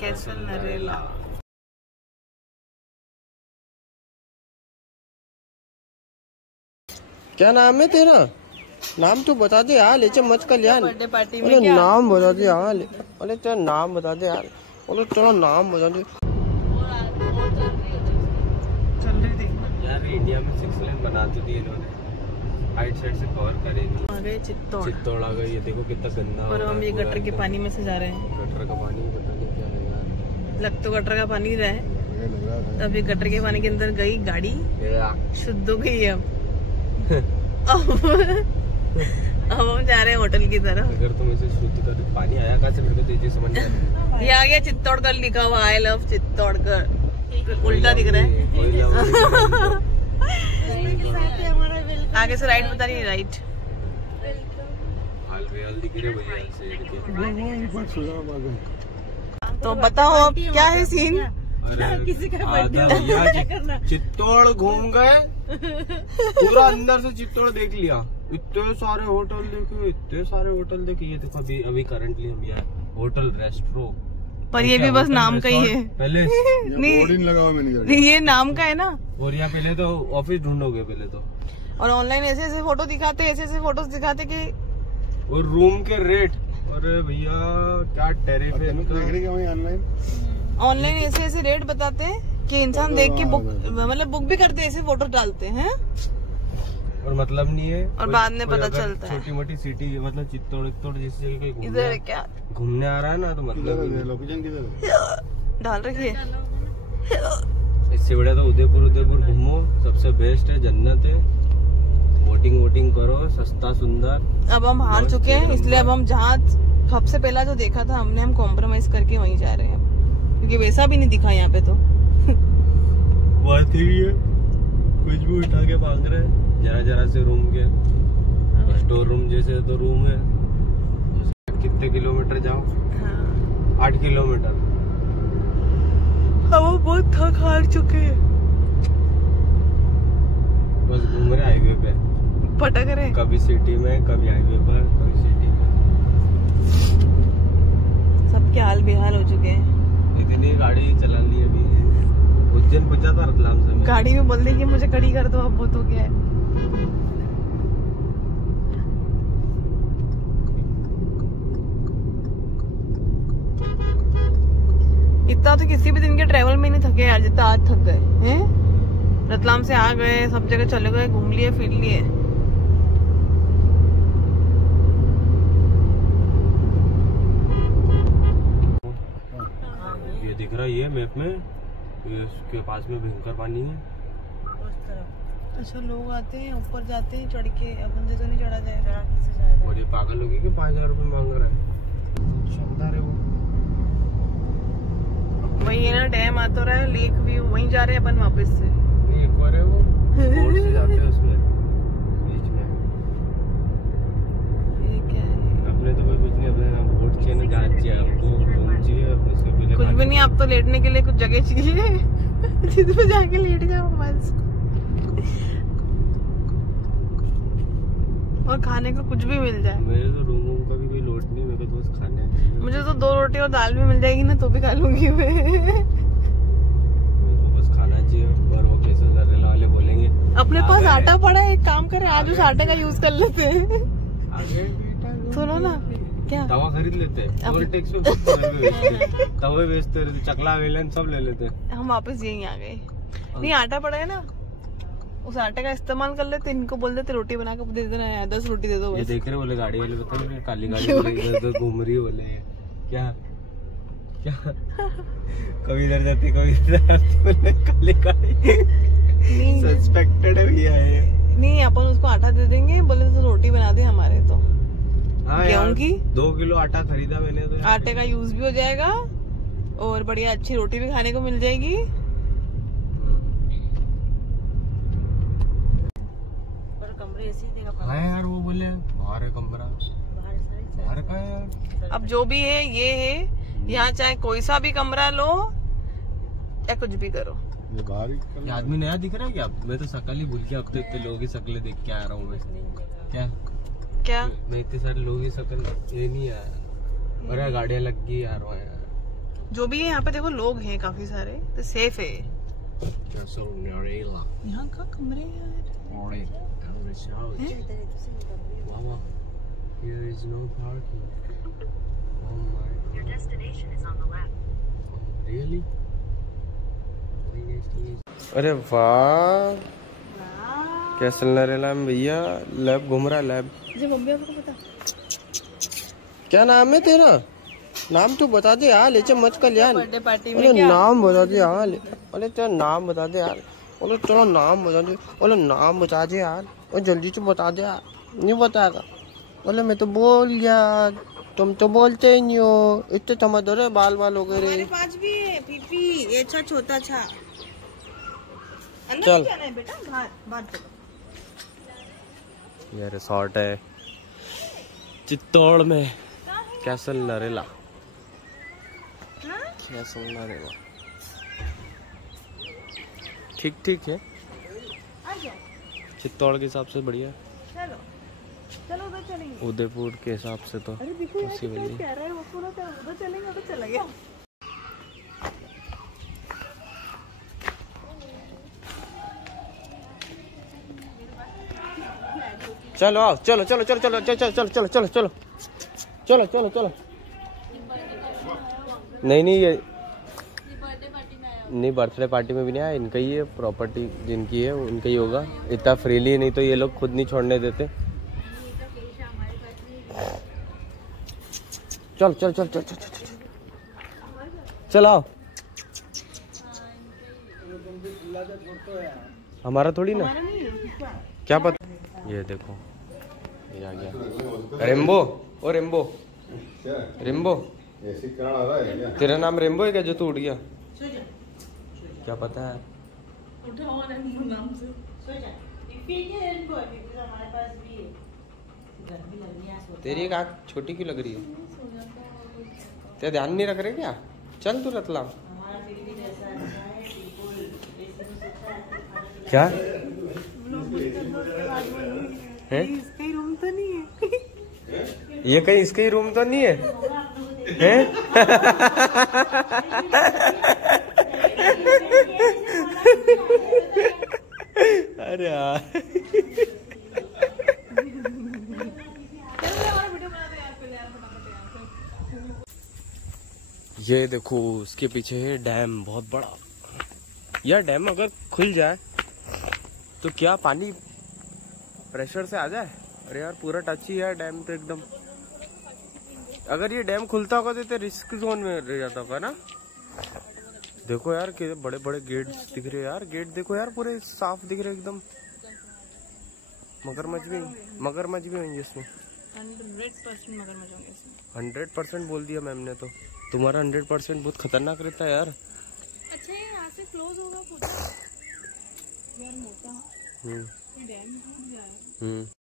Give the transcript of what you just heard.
Castle Narela. क्या नाम है तेरा? नाम तो बता दे यार, लेचे मत कर यार। बर्थडे पार्टी में क्या नाम बता दे यार। अरे तेरा नाम बता दे यार। अरे तेरा नाम बता दे यार। इंडिया में 6 लेन बना तो दी इन्होंने, राइट साइड से कवर करे नहीं। आ गए चित्तौड़ आ गई। ये देखो कितना गंदा। और हम ये गटर के पानी में से जा रहे हैं। गटर का पानी पता नहीं क्या है यार। लग तो गटर का पानी रहा है। अब ये गटर के पानी के अंदर गई गाड़ी, शुद्ध हो गई। अब हम जा रहे हैं होटल की तरफ। अगर तुम इसे शुद्ध कर पानी आया कहाँ से, मेरे को तेजी समझ नहीं आता। ये आ गया चित्तौड़गढ़ लिखा हुआ, आई लव चित्तौड़गढ़। उल्टा दिख रहा है। आगे से राइट बता रही है, राइट। तो बताओ अब क्या है सीन? किसी का चित्तौड़ घूम गए, पूरा अंदर से चित्तौड़ देख लिया। इतने सारे होटल देखे, इतने सारे होटल देखे। ये देखो अभी करंटली हम यहाँ होटल रेस्ट्रो, पर ये भी बस नाम का ही है। पहले नहीं लगा हुआ मैंने, नहीं ये नाम का है ना। और यहाँ पहले तो ऑफिस ढूंढोगे पहले तो, और ऑनलाइन ऐसे ऐसे फोटो दिखाते, ऐसे ऐसे फोटोज दिखाते कि और रूम के रेट। अरे भैया क्या टेरिफ है ऑनलाइन। ऑनलाइन ऐसे ऐसे रेट बताते हैं कि इंसान देख के बुक, मतलब बुक भी करते हैं, ऐसे फोटो डालते हैं और मतलब नहीं है। और बाद में पता चलता है। छोटी मोटी सिटी मतलब चित्तौड़ जैसी जगह इधर क्या घूमने आ रहा है ना, तो मतलब लोकेशन किधर डाल रखी है। इससे बढ़िया तो उदयपुर घूमो, सबसे बेस्ट है, जन्नत है। वोटिंग करो, सस्ता सुंदर। अब हम हार चुके हैं, इसलिए अब हम जहाँ सबसे पहला जो देखा था हमने, हम कॉम्प्रोमाइज करके वहीं जा रहे हैं, क्योंकि वैसा भी नहीं दिखा यहाँ पे। तो बात ही है, कुछ भी उठा के भाग रहे हैं। जरा से रूम के, स्टोर रूम जैसे तो रूम है। कितने किलोमीटर जाओ? 8 किलोमीटर। हम बहुत थक हार चुके हैं, बस घूम रहे हाईवे पे, भटक रहे। कभी सिटी में, कभी हाईवे पर, कभी सिटी में। सबके हाल बेहाल हो चुके हैं। इतनी गाड़ी चला ली अभी। उज्जैन पहुंचा था रतलाम से। गाड़ी में बोल देंगे मुझे खड़ी कर दो, अब बहुत हो गया है। इतना तो किसी भी दिन के ट्रेवल में नहीं थके यार, जितना आज थक गए हैं। रतलाम से आ गए, सब जगह चले गए, घूम लिए फिर लिए। ये दिख रहा है ये मैप में, इसके पास में भयंकर पानी है। अच्छा लोग आते हैं, ऊपर जाते हैं चढ़ के, अपन से तो नहीं चढ़ा जाएगा। और ये पागल होगी कि 5000 रुपए मांग रहा है। शानदार है वो। वही है ना, डैम आता रहा है, लेक व्यू, वहीं जा रहे हैं अपन वापस से। नहीं एक बार है वो, बोट से जाते हैं उसमें बीच में। ये क्या है? अपने तो कोई कुछ नहीं, अपने बोट चाहिए ना, जहाज चाहिए हमको, रूम चाहिए, उसके पहले कुछ भी नहीं। आप तो लेटने के लिए कुछ जगह चाहिए जिसमें जाके लेट जाओ बस। और खाने को कुछ भी मिल जाए। मेरे तो रूम का भी कोई लोड नहीं, मेरे को तो बस खाने हैं। मुझे तो 2 रोटी और दाल भी मिल जाएगी ना तो भी खा लूंगी मैं। मेरे को बस खाना चाहिए। और वो कैसे वाले बोलेंगे अपने पास आटा पड़ा है, एक काम करे आज उस आटे का यूज कर लेते हैं। सुनो ना, क्या तवा खरीद लेते हैं, तवे बेचते रहते, चकला वेलन सब ले लेते हैं। हम वापस यहीं आ गए। नहीं आटा पड़ा है ना, उस आटे का इस्तेमाल कर लेते। इनको बोल देते रोटी बना के दे देना, 10 रोटी दे दो बस। ये देख रहे बोले गाड़ी वाले, बता रहे काली गाड़ी बोले घूम रही है, बोले क्या क्या कभी इधर जाती कभी इधर जाती, बोले काली गाड़ी सस्पेक्टेड है भैया ये। नहीं अपन उसको आटा दे देंगे, बोले तो रोटी बना दे हमारे तो। गेहूं की 2 किलो आटा खरीदा मैंने तो। आटे का यूज भी हो जाएगा और बढ़िया अच्छी रोटी भी खाने को मिल जाएगी। हाँ यार वो बोले बाहर है कमरा, बाहर का है यार। अब जो भी है ये है, यहाँ चाहे कोई सा भी कमरा लो या कुछ भी करो। ये आदमी नया दिख रहा है क्या? मैं तो शकल ही भूल गया, अब तो इतने लोगों की शक्लें देख के आ रहा हूँ मैं। क्या मैं इतने सारे लोगों की शक्ल ये नहीं आया। अरे गाड़ियाँ लग गई यार वहाँ यार। जो भी है यहाँ पे देखो लोग हैं काफी सारे, तो सेफ है। यहाँ का कमरे यार। Here is no parking. Oh my. Your destination is on the left. Really? अरे वाह, कैसा नरेला में भैया लैब घूम रहा है। लैब मम्मी आपको पता क्या नाम है तेरा? नाम तो बता दे यार, लेचे मत कर यार। बर्थडे पार्टी में अरे क्या? नाम बता दे यार। अरे तेरा नाम बता दे यार। अरे तेरा नाम बता दे। अरे नाम बता दे यार। और जल्दी से बता दे यार। नहीं बताएगा? बोले मैं तो बोल गया, तुम तो बोलते ही नहीं हो। इतने समझदार है बाल बाल वगैरह। हमारे पास भी है पीपी, ये अच्छा छोटा सा। अंदर चल। जाना है बेटा, बाहर चलो। ये रिसोर्ट है चित्तौड़ में, कैसल नरेला। कैसल नरेला ठीक ठीक है, आ जाओ, चित्तौड़ के हिसाब से बढ़िया। चलो चलो उधर चलेंगे। उदयपुर के हिसाब से तो अरे देखो यार उसी कितना वाली। प्यारा है वो पूरा, उधर चलेंगे, उधर चला गया। चलो आओ, चलो चलो चलो चलो चलो चलो चलो चलो चलो चलो चलो चलो। नहीं नहीं, ये नहीं बर्थडे पार्टी में भी नहीं आया, इनका ही है प्रॉपर्टी, जिनकी है उनका ही होगा। इतना फ्रीली नहीं तो ये लोग खुद नहीं छोड़ने देते। चल चल चल चल चल चल चलो आओ। हमारा थोड़ी ना, क्या पता। ये देखो ये आ गया रेम्बो। ओ रेम्बो, रेम्बो तेरा नाम रेम्बो है क्या जो तू उड़ गया? क्या पता है। तेरी एक आँख छोटी क्यों लग रही है? तेरा ध्यान नहीं रख रहे क्या? चल तू रतलाम। क्या है? इसका ही रूम तो नहीं है। ये कहीं इसका ही रूम तो नहीं है? हैं? अरे यार ये देखो उसके पीछे है डैम बहुत बड़ा। यह डैम अगर खुल जाए तो क्या पानी प्रेशर से आ जाए। अरे यार पूरा टच ही है डैम पे एकदम। अगर ये डैम खुलता होगा तो रिस्क जोन में रह जाता होगा ना। देखो यार कि बड़े बड़े गेट दिख रहे हैं यार। गेट देखो यार पूरे साफ दिख रहे एकदम। मगरमच्छ भी होंगे इसमें। 100% मगरमच्छ होंगे इसमें। 100% बोल दिया मैम ने तो। तुम्हारा 100% बहुत खतरनाक रहता है यार। अच्छा ये यहाँ से क्लोज होगा यार, मोटा डैम टूट जाए।